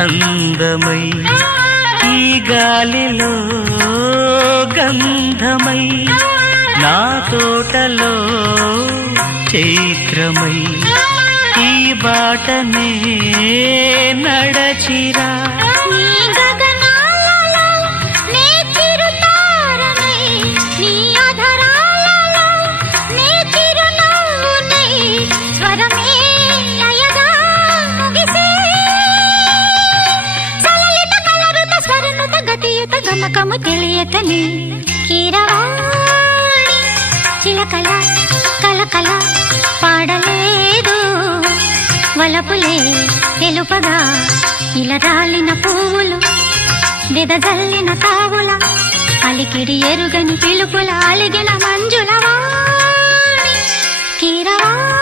అందమై ఈ గాలిలో గంధమై నా తోటలో చైత్రమై ఈ బాటనే నడచిరా గమకము తెలియకని కీరవాణి చిలకల కలకల పాడలేదు వలపులే తెలుపగా ఇలా రాలిన పువ్వులు వెదజల్లిన తావుల అలికిడి ఎరుగని పిలుపుల అలిగిన మంజుల వాణి కీరవాణి